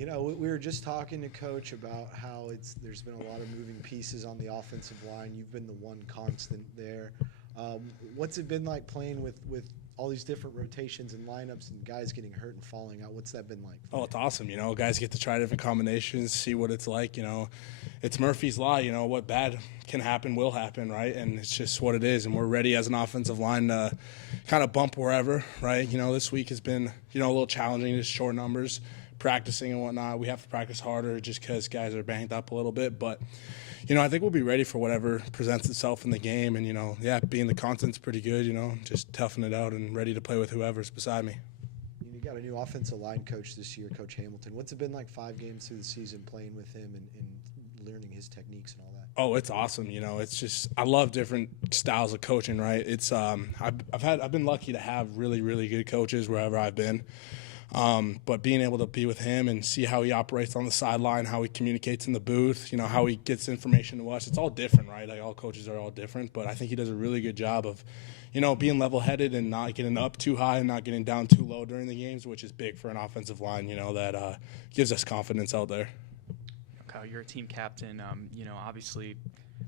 You know, we were just talking to Coach about how there's been a lot of moving pieces on the offensive line. You've been the one constant there. What's it been like playing with all these different rotations and lineups and guys getting hurt and falling out? What's that been like? Oh, it's awesome. You know, guys get to try different combinations, see what it's like. You know, it's Murphy's Law. You know, what bad can happen will happen, right? And it's just what it is. And we're ready as an offensive line to kind of bump wherever, right? You know, this week has been, you know, a little challenging, just short numbers, practicing and whatnot. We have to practice harder just because guys are banged up a little bit. But, you know, I think we'll be ready for whatever presents itself in the game. And, you know, yeah, being the constant's pretty good, you know, just toughing it out and ready to play with whoever's beside me. You got a new offensive line coach this year, Coach Hamilton. What's it been like 5 games through the season playing with him and learning his techniques and all that? Oh, it's awesome. You know, it's just, I love different styles of coaching, right? It's, I've been lucky to have really, really good coaches wherever I've been. But being able to be with him and see how he operates on the sideline, how he communicates in the booth, you know, how he gets information to us, it's all different, right? Like, all coaches are all different, but I think he does a really good job of, you know, being level-headed and not getting up too high and not getting down too low during the games, which is big for an offensive line, you know, that gives us confidence out there. Kyle, you're a team captain. You know, obviously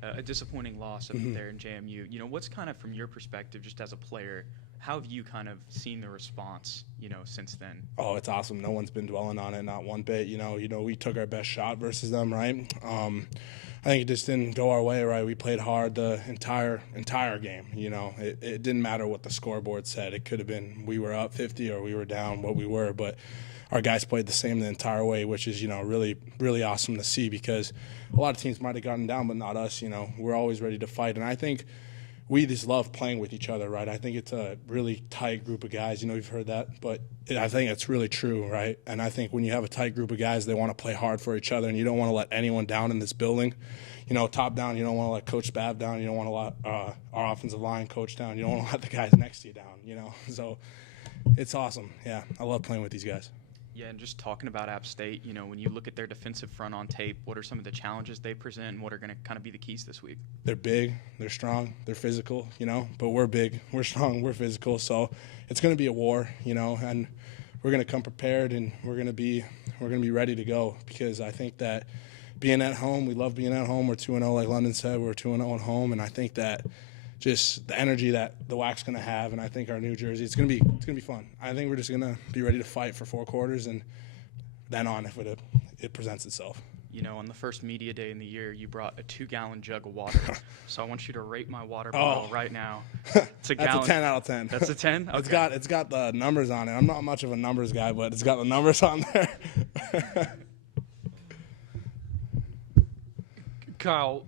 a disappointing loss up there in JMU. You know, what's kind of, from your perspective, just as a player, how have you kind of seen the response, you know, since then? Oh, it's awesome. No one's been dwelling on it, not one bit. You know, we took our best shot versus them, right? I think it just didn't go our way, right? We played hard the entire game. You know, it didn't matter what the scoreboard said. It could have been we were up 50 or we were down what we were, but our guys played the same the entire way, which is, you know, really, really awesome to see, because a lot of teams might have gotten down, but not us. You know, we're always ready to fight, and I think we just love playing with each other, right? I think it's a really tight group of guys. You know, you've heard that, but I think it's really true, right? And I think when you have a tight group of guys, they want to play hard for each other, and you don't want to let anyone down in this building. You know, top down, you don't want to let Coach Babb down. You don't want to let our offensive line coach down. You don't want to let the guys next to you down, you know? So it's awesome. Yeah, I love playing with these guys. Yeah, and just talking about App State, you know, when you look at their defensive front on tape, what are some of the challenges they present, and what are going to kind of be the keys this week? They're big, they're strong, they're physical, you know, but we're big, we're strong, we're physical, so it's going to be a war, you know, and we're going to come prepared, and we're going to be ready to go, because I think that being at home, we love being at home. We're 2-0, like London said, we're 2-0 at home, and I think that just the energy that the WAC's going to have, and I think our new jersey, it's going to be fun. I think we're just going to be ready to fight for 4 quarters, and then on if it presents itself. You know, on the first media day in the year, you brought a 2-gallon jug of water. So I want you to rate my water bottle right now. It's a That's a 10 out of 10. That's a 10? Okay. It's got the numbers on it. I'm not much of a numbers guy, but it's got the numbers on there. Kyle,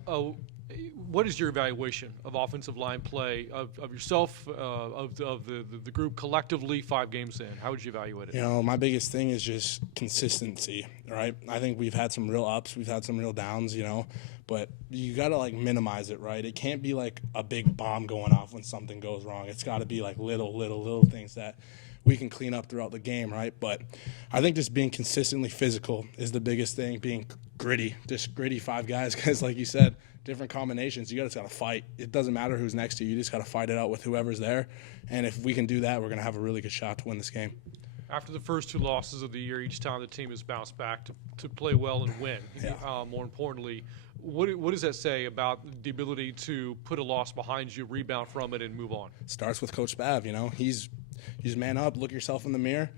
what is your evaluation of offensive line play, of yourself, of the group collectively 5 games in? How would you evaluate it? You know, my biggest thing is just consistency, right? I think we've had some real ups, we've had some real downs, you know, but you got to, like, minimize it, right? It can't be like a big bomb going off when something goes wrong. It's got to be like little things that we can clean up throughout the game, right? But I think just being consistently physical is the biggest thing, being gritty, just gritty 5 guys, because like you said, different combinations, you just got to fight. It doesn't matter who's next to you. You just got to fight it out with whoever's there. And if we can do that, we're going to have a really good shot to win this game. After the first 2 losses of the year, each time the team has bounced back to play well and win. Yeah. More importantly, what does that say about the ability to put a loss behind you, rebound from it, and move on? It starts with Coach Babb, you know. He's man up, look yourself in the mirror,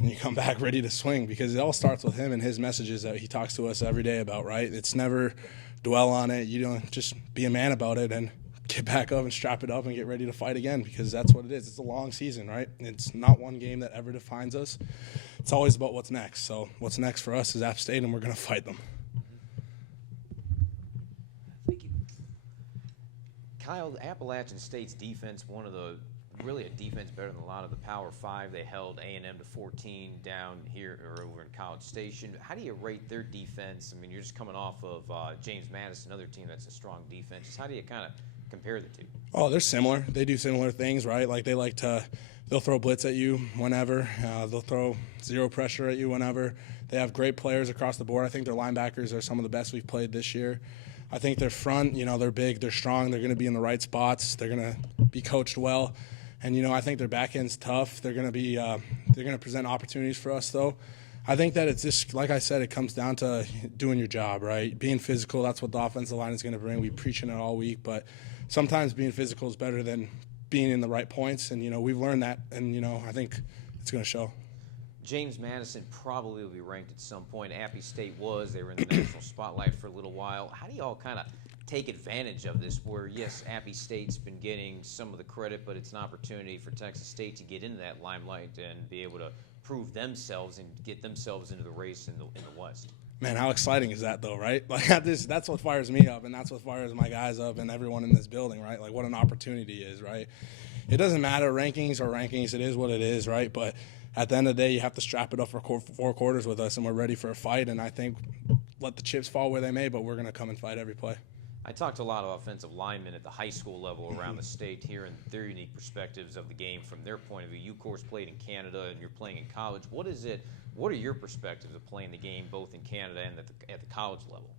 and you come back ready to swing, because it all starts with him and his messages that he talks to us every day about, right? It's never dwell on it. You don't, just be a man about it and get back up and strap it up and get ready to fight again, because that's what it is. It's a long season, right? It's not one game that ever defines us. It's always about what's next. So what's next for us is App State, and we're going to fight them. Thank you. Kyle, Appalachian State's defense, really a defense better than a lot of the Power 5. They held A&M to 14 down here or over in College Station. How do you rate their defense? I mean, you're just coming off of James Madison, another team that's a strong defense. Just how do you kind of compare the two? Oh, they're similar. They do similar things, right? Like they'll throw blitz at you whenever. They'll throw zero pressure at you whenever. They have great players across the board. I think their linebackers are some of the best we've played this year. I think their front, you know, they're big, they're strong, they're going to be in the right spots, they're going to be coached well. And, you know, I think their back end's tough. They're going to present opportunities for us, though. I think that it's just, like I said, it comes down to doing your job, right? Being physical, that's what the offensive line is going to bring. We're preaching it all week, but sometimes being physical is better than being in the right points, and, we've learned that, and, I think it's going to show. James Madison probably will be ranked at some point. Appy State was. They were in the national spotlight for a little while. How do y'all kind of take advantage of this where, yes, Appy State's been getting some of the credit, but it's an opportunity for Texas State to get into that limelight and be able to prove themselves and get themselves into the race in the West? Man, how exciting is that, though, right? Like, that's what fires me up, and that's what fires my guys up and everyone in this building, right? Like, what an opportunity is, right? It doesn't matter rankings or rankings. It is what it is, right? But at the end of the day, you have to strap it up for 4 quarters with us, and we're ready for a fight. And I think let the chips fall where they may, but we're going to come and fight every play. I talked to a lot of offensive linemen at the high school level around the state, hearing their unique perspectives of the game from their point of view. You, of course, played in Canada, and you're playing in college. What are your perspectives of playing the game both in Canada and at the college level?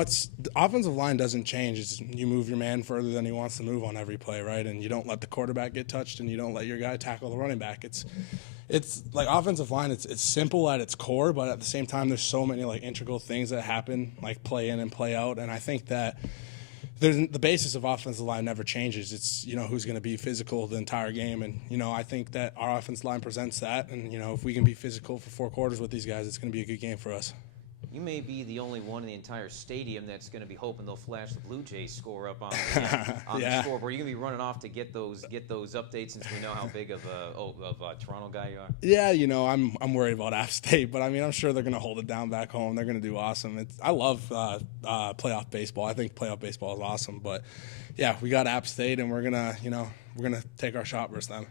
It's the offensive line doesn't change. It's you move your man further than he wants to move on every play, right? And you don't let the quarterback get touched, and you don't let your guy tackle the running back. It's like offensive line. It's simple at its core, but at the same time, there's so many like integral things that happen, like play in and play out. And I think that the basis of offensive line never changes. It's who's going to be physical the entire game, and I think that our offensive line presents that. And if we can be physical for 4 quarters with these guys, it's going to be a good game for us. You may be the only one in the entire stadium that's going to be hoping they'll flash the Blue Jays score up on the scoreboard. You're going to be running off to get those updates since we know how big of a Toronto guy you are. Yeah, I'm worried about App State, but I'm sure they're going to hold it down back home. They're going to do awesome. I love playoff baseball. I think playoff baseball is awesome, but yeah, we got App State, and we're gonna take our shot versus them.